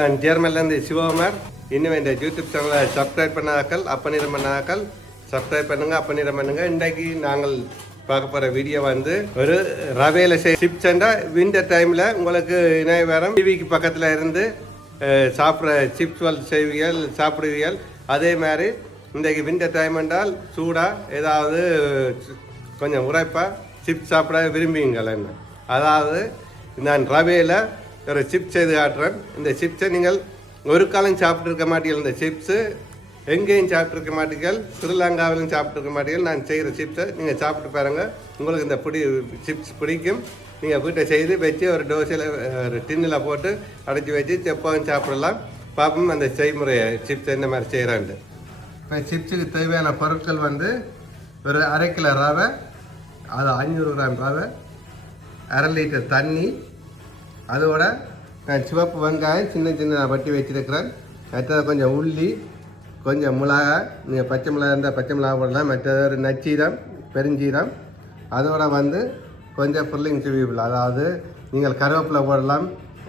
நான் ஜேர்மன்லேருந்து சிவகுமார். இன்னும் இந்த யூடியூப் சேனலை சப்ஸ்கிரைப் பண்ணாக்கள் அப்பனிடம் பண்ணாக்கள் சப்ஸ்கிரைப் பண்ணுங்க அப்பனிடம் பண்ணுங்க. இன்றைக்கு நாங்கள் பார்க்க போகிற வீடியோ வந்து ஒரு ரவையில் சிப்ஸ் விண்டர் டைமில் உங்களுக்கு இணையவரம் டிவிக்கு பக்கத்தில் இருந்து சாப்பிட்ற சிப்ஸ் வல் செய்வியல் சாப்பிடுவியல் அதே மாதிரி இன்றைக்கு விண்டர் டைம் என்றால் சூடாக ஏதாவது கொஞ்சம் உரைப்பாக சிப்ஸ் சாப்பிட விரும்புவீங்கள் என்ன? அதாவது நான் ரவையில் ஒரு சிப்ஸ் செய்து காட்டுறேன். இந்த சிப்ஸை நீங்கள் ஒரு காலம் சாப்பிட்ருக்க மாட்டீர்கள். இந்த சிப்ஸு எங்கேயும் சாப்பிட்ருக்க மாட்டீர்கள். ஸ்ரீலங்காவிலும் சாப்பிட்ருக்க மாட்டீர்கள். நான் செய்கிற சிப்ஸை நீங்கள் சாப்பிட்டு பாருங்கள் உங்களுக்கு இந்த பிடி சிப்ஸ் பிடிக்கும். நீங்கள் வீட்டை செய்து வச்சு ஒரு டோசையில் ஒரு டின்னில் போட்டு அடைச்சி வச்சு செப்பாவும் சாப்பிடலாம். பார்ப்போம் அந்த செய்முறையை சிப்ஸ் இந்த மாதிரி செய்கிறான்ட்டு. இப்போ சிப்ஸுக்கு தேவையான பொருட்கள் வந்து ஒரு அரை கிலோ ரவை அது அஞ்சூறு கிராம் ரவை அரை லிட்டர் தண்ணி அதோட நான் சிவப்பு வெங்காயம் சின்ன சின்ன வட்டி வச்சுருக்கிறேன். மற்றது கொஞ்சம் உள்ளி கொஞ்சம் மிளகாய் நீங்கள் பச்சை மிளகா இருந்தால் பச்சை மிளகா போடலாம் மற்றது ஒரு நச்சீரம் பெருஞ்சீரம். அதோட வந்து கொஞ்சம் புல்லிங் சிவிபிள் அதாவது நீங்கள் கருவேப்பிலை போடலாம்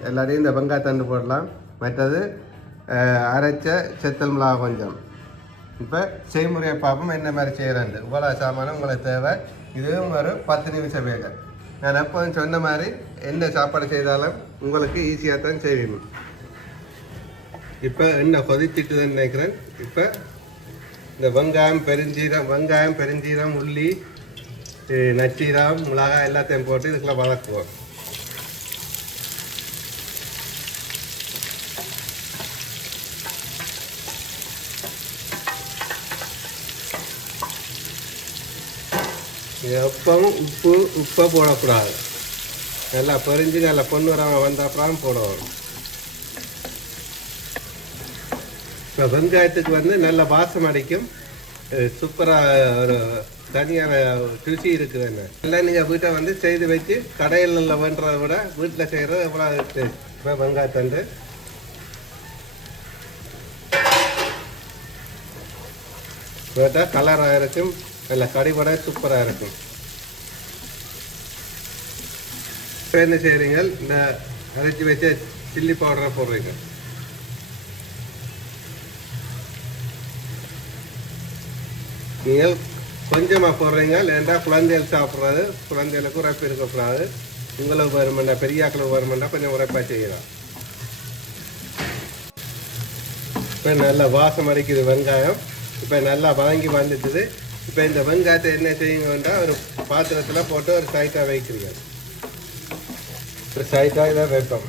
எல்லாத்தையும் இந்த வெங்காயத்தண்டு போடலாம் மற்றது அரைச்ச செத்தல் மிளகா கொஞ்சம். இப்போ செய்முறையை பார்ப்போம் என்ன மாதிரி செய்கிறேன் இவ்வளோ சாமானும் உங்களுக்கு தேவை. இதுவும் ஒரு பத்து நிமிஷம் வேகம் நான் எப்போதும் சொன்ன மாதிரி என்ன சாப்பாடு செய்தாலும் உங்களுக்கு ஈஸியாக தான் செய்வேன். இப்போ என்ன கொதிச்சிட்டுதுன்னு நினைக்கிறேன். இப்போ இந்த வெங்காயம் பெருஞ்சீரம் வெங்காயம் பெருஞ்சீரம் உள்ளி நச்சீரம் மிளகாய் எல்லாத்தையும் போட்டு இதுக்குள்ளே வளர்க்குவோம் எப்பவும் உப்பு உப்பை போடக்கூடாது. நல்லா பொறிஞ்சு நல்லா பொண்ணு வராமல் வந்த அப்புறம் போடணும். இப்போ வெங்காயத்துக்கு வந்து நல்ல வாசம் அடிக்கும். சூப்பராக ஒரு தனியான ருசி இருக்குது என்ன. எல்லாம் நீங்கள் வீட்டை வந்து செய்து வச்சு கடையில் வேண்டுறதை விட வீட்டில் செய்கிறது எவ்வளோ டேஸ்ட் இப்போ வெங்காயத்தண்டு போட்டால் கலராக இருக்கும். நல்ல கடிபட சூப்பராக இருக்கும் இப்போ என்ன செய்கிறீங்க இந்த அரைச்சி வச்ச சில்லி பவுடரை போடுறீங்க நீங்கள் கொஞ்சமாக போடுறீங்க இல்லைண்டா குழந்தைகள் சாப்பிட்றது குழந்தைகளுக்கு உரைப்பு இருக்கக்கூடாது உங்களுக்கு வருமெண்டா பெரியாக்களுக்கு வருமெண்டா கொஞ்சம் உரைப்பாக செய்யலாம் இப்போ நல்லா வாசம் அடிக்குது வெங்காயம் இப்போ நல்லா வதங்கி வந்துட்டுது இப்போ இந்த வெங்காயத்தை என்ன செய்யுங்கன்னா ஒரு பாத்திரத்தில் போட்டு ஒரு சைட்டாக வைக்கிறீங்க. ஒரு சைட்டாக இதை வைப்போம்.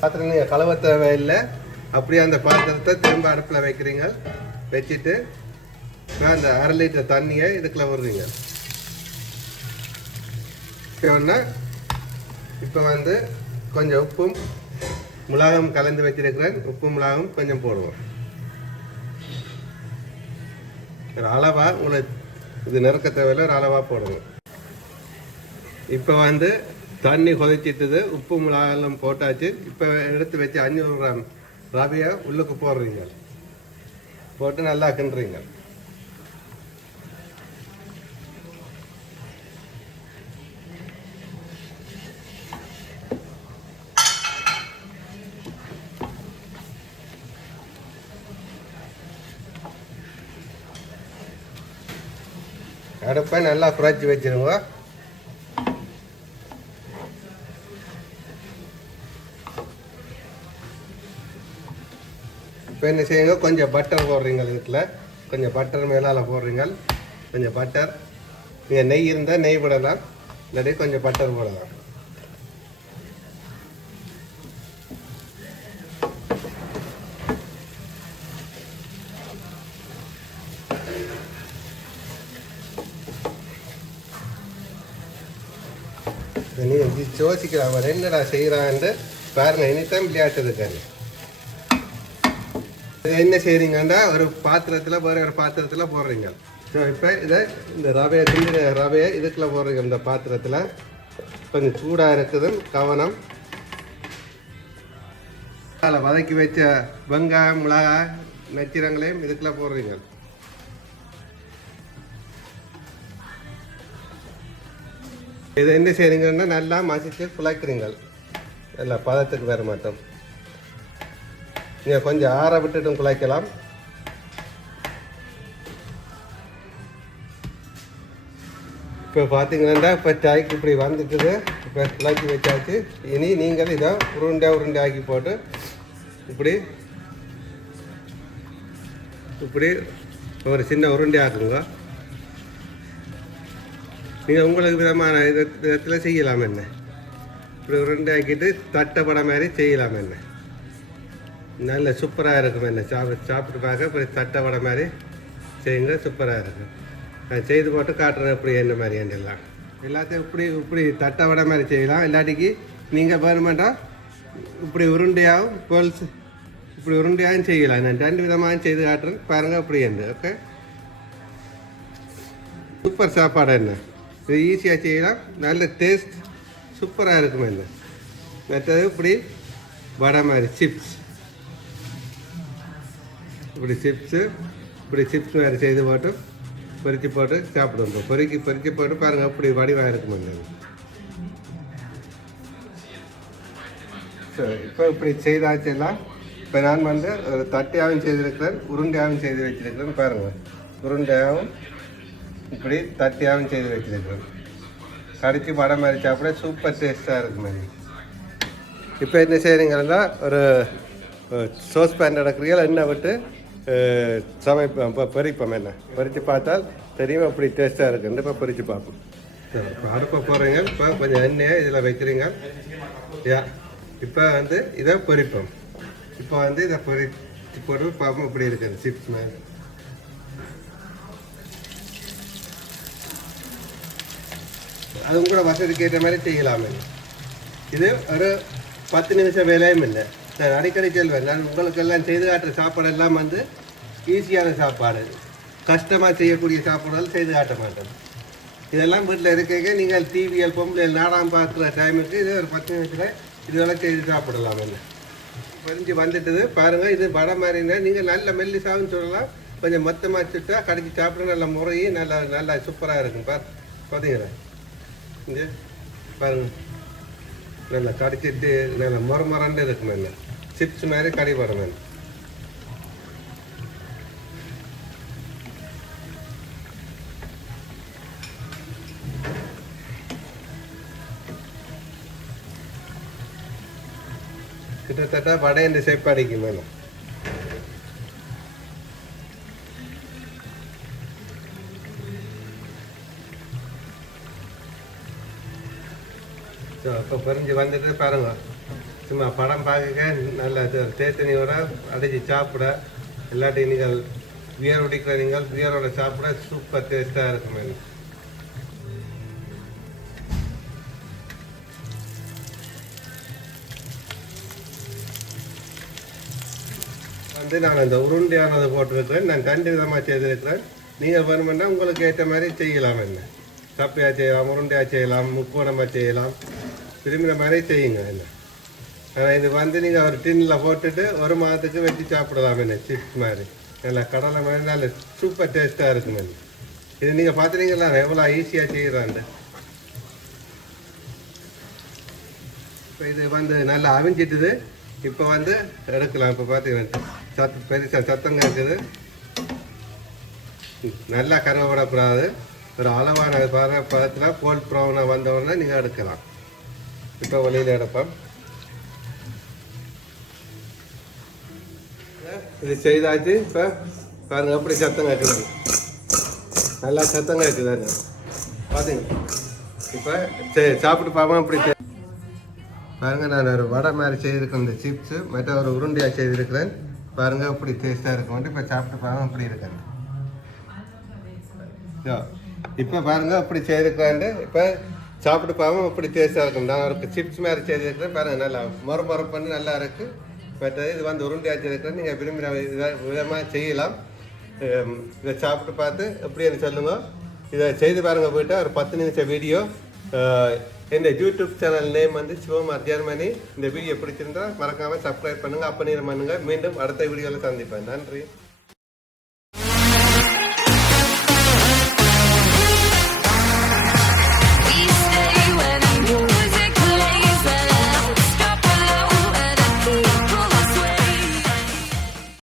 பாத்திரம் நீங்கள் கழுவ தேவையில்லை. அப்படியே அந்த பாத்திரத்தை திரும்ப அடுப்பில் வைக்கிறீங்க. வச்சுட்டு நான் அந்த அரை லிட்டர் தண்ணியை இதுக்குள்ள விடுறீங்க இப்போ இப்போ வந்து கொஞ்சம் உப்பும் மிளகாவும் கலந்து வச்சிருக்கிறேன். உப்பு மிளகாவும் கொஞ்சம் போடுவோம். ஒரு உங்களை இது நிறக்க தேவையில்ல ஒரு போடுங்க. இப்போ வந்து தண்ணி கொதிச்சிட்டுது உப்பு மிளகாலாம் போட்டாச்சு இப்போ எடுத்து வச்சு அஞ்சூறு கிராம் ரவையை உள்ளுக்கு போடுறீங்க. போட்டு நல்லா கிண்டுறீங்க. அடுப்பை நல்லா குறைச்சி வச்சுருங்க. இப்போ என்ன செய்யுங்க? கொஞ்சம் பட்டர் போடுறீங்க வீட்டில் கொஞ்சம் பட்டர் மேலால் போடுறீங்க. கொஞ்சம் பட்டர் நீங்கள் நெய் இருந்தால் நெய் போடலாம். இல்லாட்டி கொஞ்சம் பட்டர் போடலாம். நீ யோசிக்கலாம் அவன் என்னடா செய்கிறான்ட்டு பாருங்க இனித்தான் விளையாட்டு இருக்காரு இது என்ன செய்றீங்கன்னா ஒரு பாத்திரத்தில் வேற ஒரு பாத்திரத்தில் போடுறீங்க. ஸோ இப்போ இதை இந்த ரவையை திண்டின ரவையை இதுக்குள்ள போடுறீங்க இந்த பாத்திரத்தில். கொஞ்சம் சூடாக இருக்குது கவனம். அதில் வதக்கி வச்ச வெங்காயம் மிளகாய் நச்சிரங்களையும் இதுக்குள்ள போடுறீங்க. இது என்ன செய்கிறீங்கன்னா நல்லா மசித்து குழைக்கிறீங்கள் நல்லா பதத்துக்கு வர மாட்டோம். நீங்கள் கொஞ்சம் ஆற விட்டுட்டும் குழைக்கலாம் இப்போ பார்த்தீங்கன்னா இப்போ சாய்க்கு இப்படி வந்துட்டுது. இப்போ குழாக்கி வச்சாச்சு. இனி நீங்கள் இதை உருண்டை உருண்டை ஆக்கி போட்டு இப்படி இப்படி ஒரு சின்ன உருண்டை ஆக்குங்க. நீங்கள் உங்களுக்கு விதமான இது விதத்தில் செய்யலாம் என்ன? இப்படி உருண்டை ஆக்கிட்டு தட்டப்பட மாதிரி செய்யலாம் என்ன? நல்ல சூப்பராக இருக்கும் என்ன? சாப்பிட்டு சாப்பிட்டு பார்க்க இப்படி தட்டப்பட மாதிரி செய்யுங்க சூப்பராக இருக்கும். நான் செய்து போட்டு காட்டுறேன் இப்படி என்ன மாதிரி எல்லாம். எல்லாத்தையும் இப்படி இப்படி தட்டப்பட மாதிரி செய்யலாம். இல்லாட்டிக்கு நீங்கள் வேணுமெண்டா இப்படி உருண்டையாகவும் கோல்ஸ் இப்படி உருண்டையாகவும் செய்யலாம். நான் ரெண்டு விதமாகவும் செய்து காட்டுறேன். பாருங்கள் அப்படி என்ன ஓகே சூப்பர் சாப்பாடு என்ன? இது ஈஸியாக செய்யலாம். நல்ல டேஸ்ட் சூப்பராக இருக்கும் என்ன மற்றது இப்படி வடை மாதிரி சிப்ஸ் இப்படி சிப்ஸு இப்படி சிப்ஸ் மாதிரி செய்து போட்டு பொரிச்சு போட்டு சாப்பிடுவோம். பொறுக்கி பொரிச்சு போட்டு பாருங்கள் அப்படி வடிவாக இருக்கும் அந்த ஸோ இப்போ இப்படி செய்தாச்செல்லாம் இப்போ நான் வந்து ஒரு தட்டையாகவும் செய்திருக்கிறேன் உருண்டையாகவும் செய்து வச்சிருக்கிறேன் பாருங்கள் உருண்டையாகவும் இப்படி தட்டியாகவும் செய்து வச்சுருக்கோம் கடித்து வடை மாதிரி சாப்பிட சூப்பர் டேஸ்ட்டாக இருக்கும் மாதிரி இப்போ என்ன செய்கிறீங்கன்னா ஒரு சோஸ் பேன் நடக்கிறீங்களா எண்ணெய் விட்டு சமைப்போம் இப்போ பொறிப்போம் என்ன? பொறித்து பார்த்தால் தெரியும் அப்படி டேஸ்ட்டாக இருக்குன்னு இப்போ பொரித்து பார்ப்போம். இப்போ அடுப்பை போடுறீங்க இப்போ கொஞ்சம் எண்ணெயை இதில் வைக்கிறீங்க. யா இப்போ வந்து இதை பொறிப்போம் இப்போ வந்து இதை பொறி போட்டு பார்ப்போம் இப்படி இருக்குது. சிப்ஸ் மாதிரி. அது உங்களோட வசதிக்கு ஏற்ற மாதிரி செய்யலாமே. இது ஒரு பத்து நிமிஷம் வேலையும் இல்லை. நான் அடிக்கடி செல்வேன் நான் உங்களுக்கெல்லாம் செய்து காட்டுற சாப்பாடு எல்லாம் வந்து ஈஸியான சாப்பாடு. கஷ்டமாக செய்யக்கூடிய சாப்பாடுகள் செய்து காட்ட மாட்டேன் இதெல்லாம் வீட்டில் இருக்க நீங்கள் டிவிஎல் பொம்பளை நாடகம் பார்க்குற டைமுக்கு இது ஒரு பத்து நிமிஷத்தில் இதெல்லாம் செய்து சாப்பிடலாம் என்ன. பொரிஞ்சு வந்துட்டது. பாருங்கள் இது வடை மாதிரினா நீங்கள் நல்ல மெல்லிசாவும் சொல்லலாம். கொஞ்சம் மொத்தமாக சுட்டா கடைக்கு சாப்பிட நல்ல முறையும் நல்லா நல்லா சூப்பராக இருக்கும். பார் பார்த்தீங்களா இந்த பாருங்க நல்லா கடிச்சிட்டு நல்லா முற முறண்டு இருக்கும் நல்லா சிப்ஸ் மாதிரி கடி போடணும் கிட்டத்தட்ட வடை இந்த ஷேப் அடிக்கும் மேலும் இப்போ பொரிஞ்சு வந்துட்டு பாருங்க. சும்மா படம் பார்க்க நல்ல இது. தேத்தனியோட அடித்து சாப்பிட இல்லாட்டி நீங்கள் பியர் உடிக்கிற நீங்கள் பியரோட சாப்பிட சூப்பர் டேஸ்ட்டாக இருக்கும் எனக்கு வந்து நான் அந்த உருண்டையானதை போட்டிருக்கிறேன். நான் ரெண்டு விதமாக செய்திருக்கிறேன். நீங்கள் வேணுமென்னா உங்களுக்கு ஏற்ற மாதிரி செய்யலாம் என்ன. சப்பையாக செய்யலாம் உருண்டையாக செய்யலாம் முக்கோணமாக செய்யலாம். திரும்பின மாதிரி செய்யுங்க என்ன? ஆனால் இது வந்து நீங்கள் ஒரு டின்னில் போட்டுட்டு ஒரு மாதத்துக்கு வச்சு சாப்பிடலாம் என்ன? சிப்ஸ் மாதிரி. நல்லா கடலை மாதிரி நல்ல சூப்பர் டேஸ்ட்டாக இருக்கும். என்ன இது நீங்கள் பார்த்துறீங்களா எவ்வளோ ஈஸியாக செய்கிறாண்டு இப்போ இது வந்து நல்லா அவிஞ்சிட்டுது. இப்போ வந்து எடுக்கலாம். இப்போ பார்த்தீங்கன்னா சத் பெருசாக சத்தம் இருக்குது நல்லா கருவப்படக்கூடாது. ஒரு அளவான பத பதத்தில் கோல்ட் ப்ரௌனாக வந்த உடனே நீங்கள் எடுக்கலாம். இப்போ வெளியில் எடுப்போம். இது செய்தாச்சு இப்போ பாருங்க எப்படி சத்தம் கேட்குது நல்லா சத்தம் கேட்குது பார்த்தீங்க இப்போ சரி சாப்பிட்டு பார்ப்போம் இப்படி பாருங்க நான் ஒரு வடை மாதிரி செய்திருக்கேன் இந்த சிப்ஸு மற்ற ஒரு உருண்டையாக செய்திருக்கிறேன். பாருங்க இப்படி டேஸ்ட்டாக இருக்கும் இப்போ சாப்பிட்டு பாருங்க அப்படி இருக்கேன் இப்போ பாருங்க அப்படி செய்திருக்கேன் இப்போ சாப்பிட்டு பாவம் இப்படி டேஸ்ட்டாக இருக்கும். நான் ஒரு சிப்ஸ் மாதிரி செய்திருக்கிறேன் பாருங்கள் நல்லா மொறு மொறு பண்ணி நல்லா இருக்கு. மற்றது இது வந்து உருண்டையாக செய்திருக்கிறேன் நீங்கள் விரும்பின வித- விதமாக செய்யலாம். இதை சாப்பிட்டு பார்த்து எப்படின்னு சொல்லுங்கள் இதை செய்து பாருங்க போயிட்டு ஒரு பத்து நிமிஷம் வீடியோ இந்த யூடியூப் சேனல் நேம் வந்து சிவம் ஜெர்மனி. இந்த வீடியோ பிடிச்சிருந்தா மறக்காமல் சப்ஸ்கிரைப் பண்ணுங்கள் அப்போ நீங்க பண்ணுங்கள் மீண்டும் அடுத்த வீடியோவில் சந்திப்பேன். நன்றி.